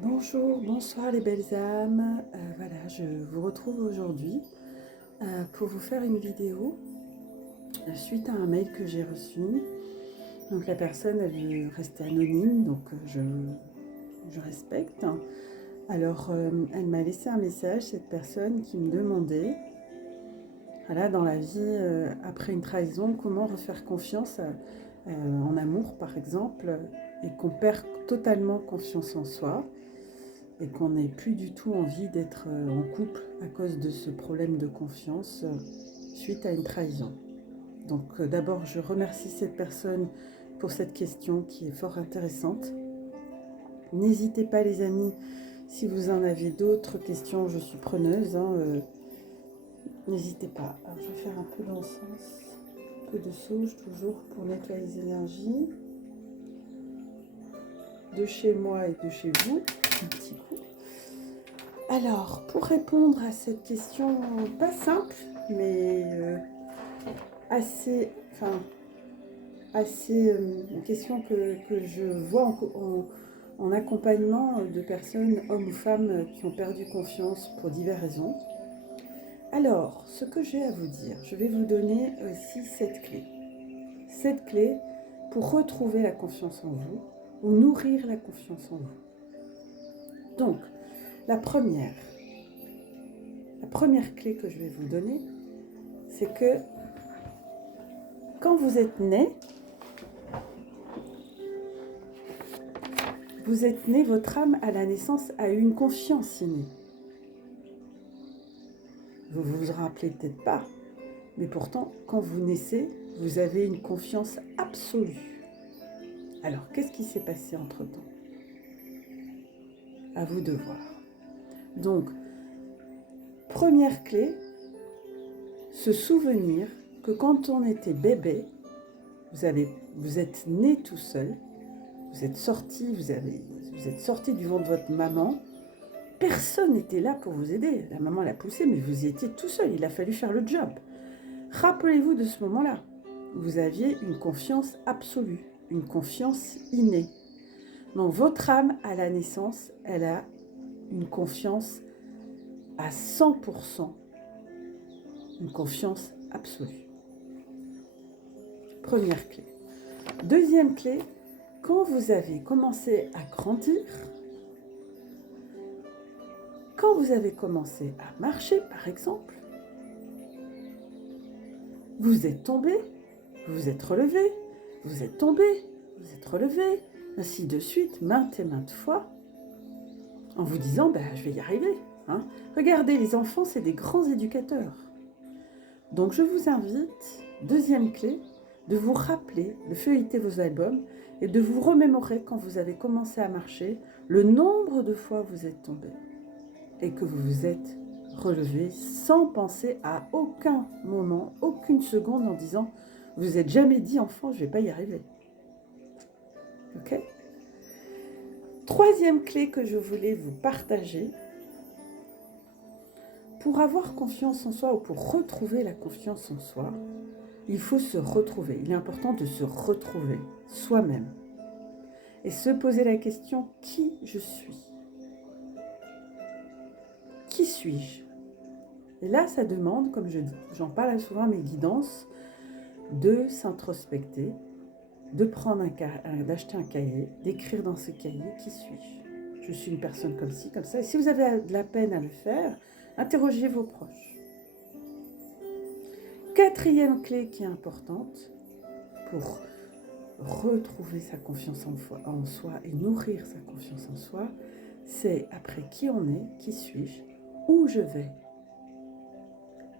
Bonjour, bonsoir les belles âmes. Voilà, je vous retrouve aujourd'hui pour vous faire une vidéo suite à un mail que j'ai reçu. Donc la personne elle veut rester anonyme, donc je respecte. Alors elle m'a laissé un message, cette personne qui me demandait, voilà, dans la vie après une trahison, comment refaire confiance en amour par exemple, et qu'on perd totalement confiance en soi. Et qu'on n'ait plus du tout envie d'être en couple à cause de ce problème de confiance suite à une trahison. Donc d'abord, je remercie cette personne pour cette question qui est fort intéressante. N'hésitez pas les amis, si vous en avez d'autres questions, je suis preneuse. N'hésitez pas. Alors, je vais faire un peu d'encens, un peu de sauge toujours pour nettoyer les énergies de chez moi et de chez vous. Un petit coup. Alors, pour répondre à cette question pas simple, mais une question que je vois en accompagnement de personnes, hommes ou femmes, qui ont perdu confiance pour diverses raisons. Alors, ce que j'ai à vous dire, je vais vous donner aussi 7 clés. 7 clés pour retrouver la confiance en vous ou nourrir la confiance en vous. Donc, la première clé que je vais vous donner, c'est que quand vous êtes né, votre âme à la naissance a eu une confiance innée. Vous vous rappelez peut-être pas, mais pourtant, quand vous naissez, vous avez une confiance absolue. Alors, qu'est-ce qui s'est passé entre-temps? À vous de voir. Donc, première clé, se souvenir que quand on était bébé, vous êtes né tout seul, vous êtes sorti du ventre de votre maman, personne n'était là pour vous aider. La maman l'a poussé, mais vous étiez tout seul, il a fallu faire le job. Rappelez-vous de ce moment-là. Vous aviez une confiance absolue, une confiance innée. Donc votre âme à la naissance, elle a une confiance à 100%, une confiance absolue. Première clé. Deuxième clé, quand vous avez commencé à grandir, quand vous avez commencé à marcher par exemple, vous êtes tombé, vous êtes relevé, vous êtes tombé, vous êtes relevé, ainsi de suite, maintes et maintes fois, en vous disant je vais y arriver. Regardez, les enfants, c'est des grands éducateurs. Donc je vous invite, deuxième clé, de vous rappeler, de feuilleter vos albums et de vous remémorer quand vous avez commencé à marcher, le nombre de fois vous êtes tombé et que vous vous êtes relevé sans penser à aucun moment, aucune seconde en disant « Vous n'êtes jamais dit, enfant, je ne vais pas y arriver. » Ok ? Troisième clé que je voulais vous partager, pour avoir confiance en soi ou pour retrouver la confiance en soi, il faut se retrouver. Il est important de se retrouver soi-même et se poser la question « Qui je suis ? Qui suis-je » Et là, ça demande, comme j'en parle souvent à mes guidances, de s'introspecter, de prendre d'acheter un cahier, d'écrire dans ce cahier « Qui suis-je ? Je suis une personne comme ci, comme ça. » Et si vous avez de la peine à le faire, interrogez vos proches. Quatrième clé qui est importante pour retrouver sa confiance en soi et nourrir sa confiance en soi, c'est après qui on est, qui suis-je, où je vais.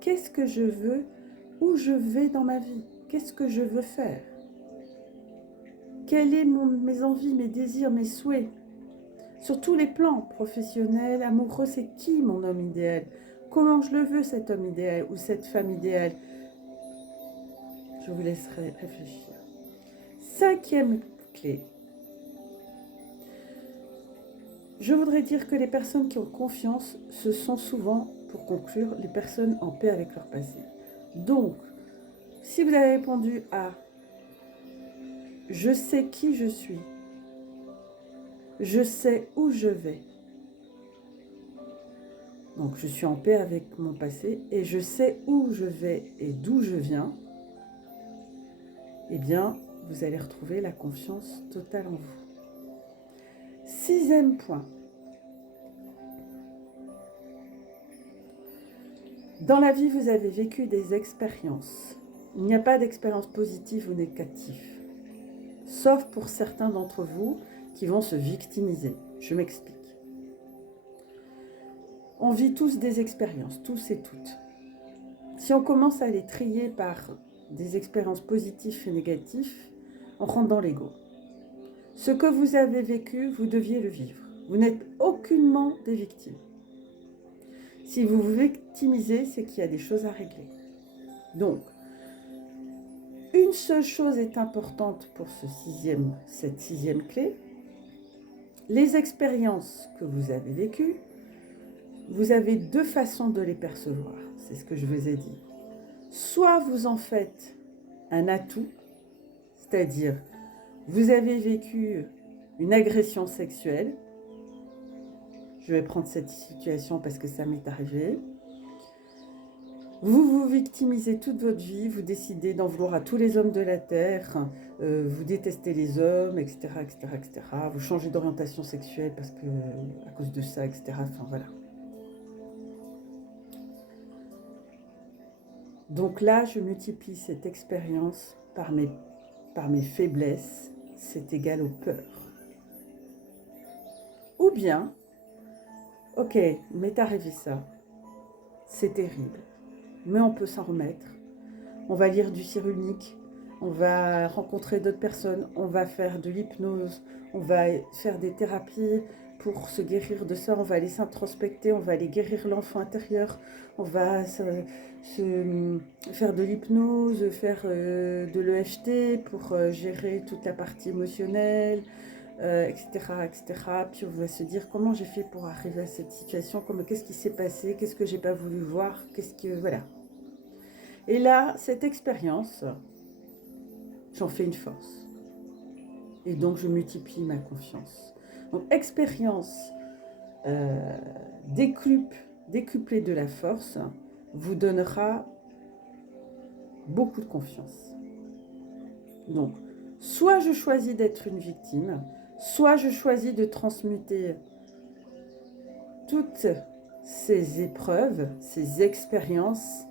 Qu'est-ce que je veux, où je vais dans ma vie, qu'est-ce que je veux faire. Quels sont mes envies, mes désirs, mes souhaits. Sur tous les plans, professionnels, amoureux, c'est qui mon homme idéal? Comment je le veux cet homme idéal ou cette femme idéale? Je vous laisserai réfléchir. Cinquième clé. Je voudrais dire que les personnes qui ont confiance, ce sont souvent, pour conclure, les personnes en paix avec leur passé. Donc, si vous avez répondu à « Je sais qui je suis »,« Je sais où je vais. Donc, je suis en paix avec mon passé et je sais où je vais et d'où je viens. Eh bien, vous allez retrouver la confiance totale en vous. 6e point. Dans la vie, vous avez vécu des expériences. Il n'y a pas d'expérience positive ou négative. Sauf pour certains d'entre vous qui vont se victimiser. Je m'explique. On vit tous des expériences, tous et toutes. Si on commence à les trier par des expériences positives et négatives, on rentre dans l'ego. Ce que vous avez vécu, vous deviez le vivre. Vous n'êtes aucunement des victimes. Si vous vous victimisez, c'est qu'il y a des choses à régler. Donc, une seule chose est importante pour cette 6e clé. Les expériences que vous avez vécues, vous avez 2 façons de les percevoir. C'est ce que je vous ai dit. Soit vous en faites un atout, c'est-à-dire vous avez vécu une agression sexuelle. Je vais prendre cette situation parce que ça m'est arrivé. Vous vous victimisez toute votre vie, vous décidez d'en vouloir à tous les hommes de la terre, vous détestez les hommes, etc., etc., etc. Vous changez d'orientation sexuelle parce que, à cause de ça, etc. Enfin, voilà. Donc là, je multiplie cette expérience par mes faiblesses, c'est égal aux peurs. Ou bien, ok, il m'est arrivé ça, c'est terrible, mais on peut s'en remettre. On va lire du cyrulnik, on va rencontrer d'autres personnes, on va faire de l'hypnose, on va faire des thérapies pour se guérir de ça, on va aller s'introspecter, on va aller guérir l'enfant intérieur, on va faire de l'hypnose, faire de l'EFT pour gérer toute la partie émotionnelle, etc., etc. Puis on va se dire comment j'ai fait pour arriver à cette situation, qu'est-ce qui s'est passé, qu'est-ce que j'ai pas voulu voir, voilà. Et là, cette expérience, j'en fais une force. Et donc, je multiplie ma confiance. Donc, expérience décuplée de la force vous donnera beaucoup de confiance. Donc, soit je choisis d'être une victime, soit je choisis de transmuter toutes ces épreuves, ces expériences,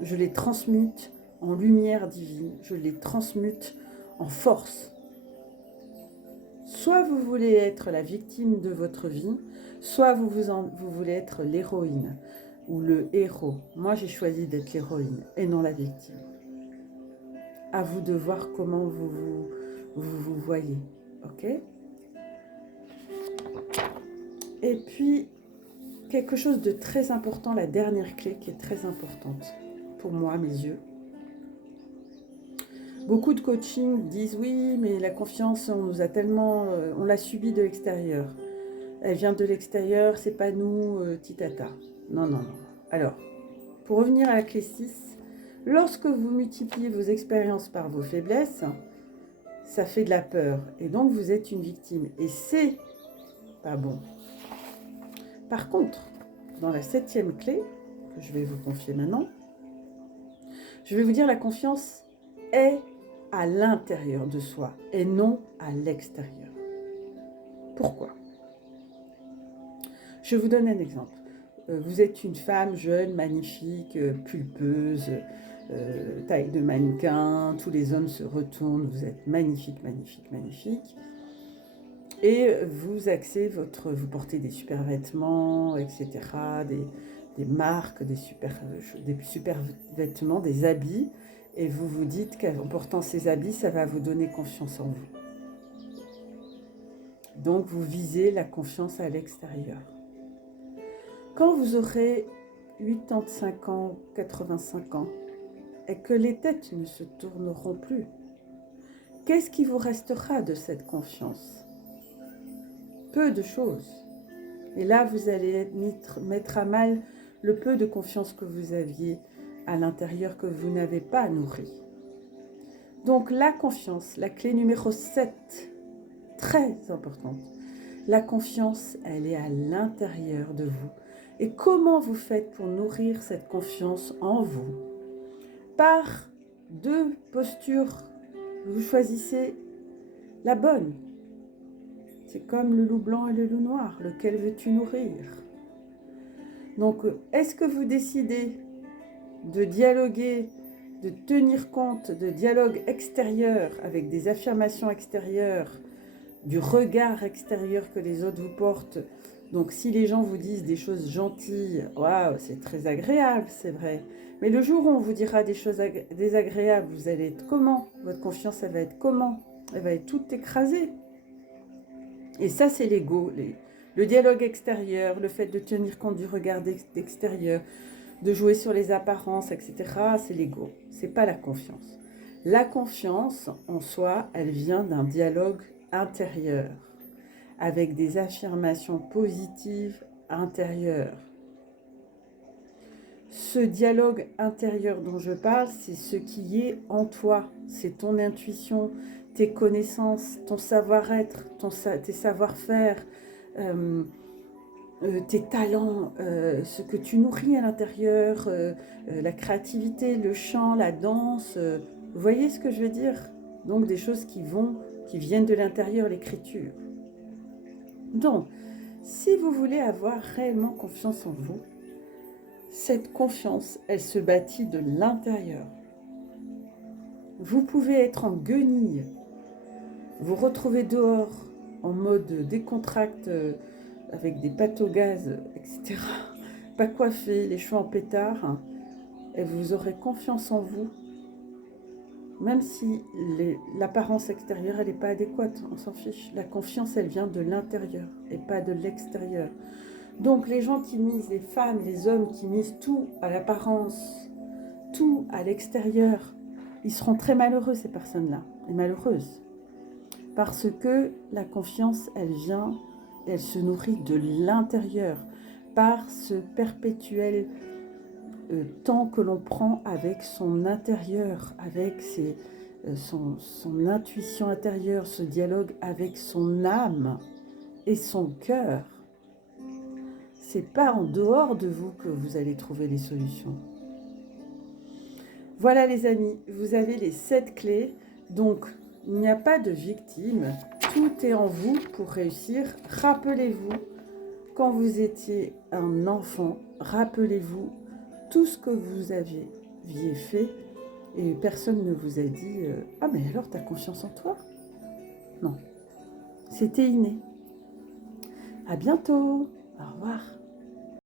je les transmute en lumière divine, je les transmute en force. Soit vous voulez être la victime de votre vie, soit vous voulez être l'héroïne ou le héros. Moi, j'ai choisi d'être l'héroïne et non la victime. À vous de voir comment vous voyez, ok? Et puis, quelque chose de très important, la dernière clé qui est très importante pour moi, à mes yeux. Beaucoup de coaching disent oui, mais la confiance, on l'a subie de l'extérieur. Elle vient de l'extérieur, c'est pas nous, titata. Non, non, non. Alors, pour revenir à la clé 6, lorsque vous multipliez vos expériences par vos faiblesses, ça fait de la peur. Et donc, vous êtes une victime. Et c'est pas bon. Par contre, dans la 7e clé, que je vais vous confier maintenant, je vais vous dire la confiance est à l'intérieur de soi et non à l'extérieur. Pourquoi ? Je vous donne un exemple. Vous êtes une femme jeune, magnifique, pulpeuse, taille de mannequin, tous les hommes se retournent, vous êtes magnifique, magnifique, magnifique. Et vous portez des super vêtements, etc., des marques, des super vêtements, des habits, et vous vous dites qu'en portant ces habits, ça va vous donner confiance en vous. Donc, vous visez la confiance à l'extérieur. Quand vous aurez 85 ans, 85 ans, et que les têtes ne se tourneront plus, qu'est-ce qui vous restera de cette confiance ? Peu de choses. Et là, vous allez mettre à mal le peu de confiance que vous aviez à l'intérieur, que vous n'avez pas nourri. Donc la confiance, la clé numéro 7, très importante. La confiance, elle est à l'intérieur de vous. Et comment vous faites pour nourrir cette confiance en vous? Par deux postures. Vous choisissez la bonne. C'est comme le loup blanc et le loup noir. Lequel veux-tu nourrir? Donc, est-ce que vous décidez de dialoguer, de tenir compte de dialogue extérieur avec des affirmations extérieures, du regard extérieur que les autres vous portent? Donc, si les gens vous disent des choses gentilles, waouh, c'est très agréable, c'est vrai. Mais le jour où on vous dira des choses désagréables, vous allez être comment? Votre confiance, elle va être comment? Elle va être toute écrasée. Et ça, c'est l'ego. Le dialogue extérieur, le fait de tenir compte du regard extérieur, de jouer sur les apparences, etc., c'est l'ego. C'est pas la confiance. La confiance, en soi, elle vient d'un dialogue intérieur, avec des affirmations positives intérieures. Ce dialogue intérieur dont je parle, c'est ce qui est en toi. C'est ton intuition, tes connaissances, ton savoir-être, tes savoir-faire, tes talents, ce que tu nourris à l'intérieur, la créativité, le chant, la danse. Vous voyez ce que je veux dire? Donc des choses qui viennent de l'intérieur, l'écriture. Donc, si vous voulez avoir réellement confiance en vous, cette confiance, elle se bâtit de l'intérieur. Vous pouvez être en guenille, vous retrouver dehors en mode décontracte, avec des pâtes au gaz, etc. Pas coiffé, les cheveux en pétard, hein, et vous aurez confiance en vous, même si l'apparence extérieure, elle n'est pas adéquate, on s'en fiche. La confiance, elle vient de l'intérieur et pas de l'extérieur. Donc les gens qui misent, les femmes, les hommes qui misent tout à l'apparence, tout à l'extérieur, ils seront très malheureux, ces personnes-là, et malheureuses. Parce que la confiance, elle vient, elle se nourrit de l'intérieur, par ce perpétuel temps que l'on prend avec son intérieur, avec son intuition intérieure, ce dialogue avec son âme et son cœur. C'est pas en dehors de vous que vous allez trouver les solutions. Voilà les amis, vous avez les 7 clés. Donc, il n'y a pas de victime. Tout est en vous pour réussir. Rappelez-vous, quand vous étiez un enfant, rappelez-vous tout ce que vous aviez fait et personne ne vous a dit « Ah, mais alors, tu as confiance en toi ?» Non, c'était inné. À bientôt. Au revoir.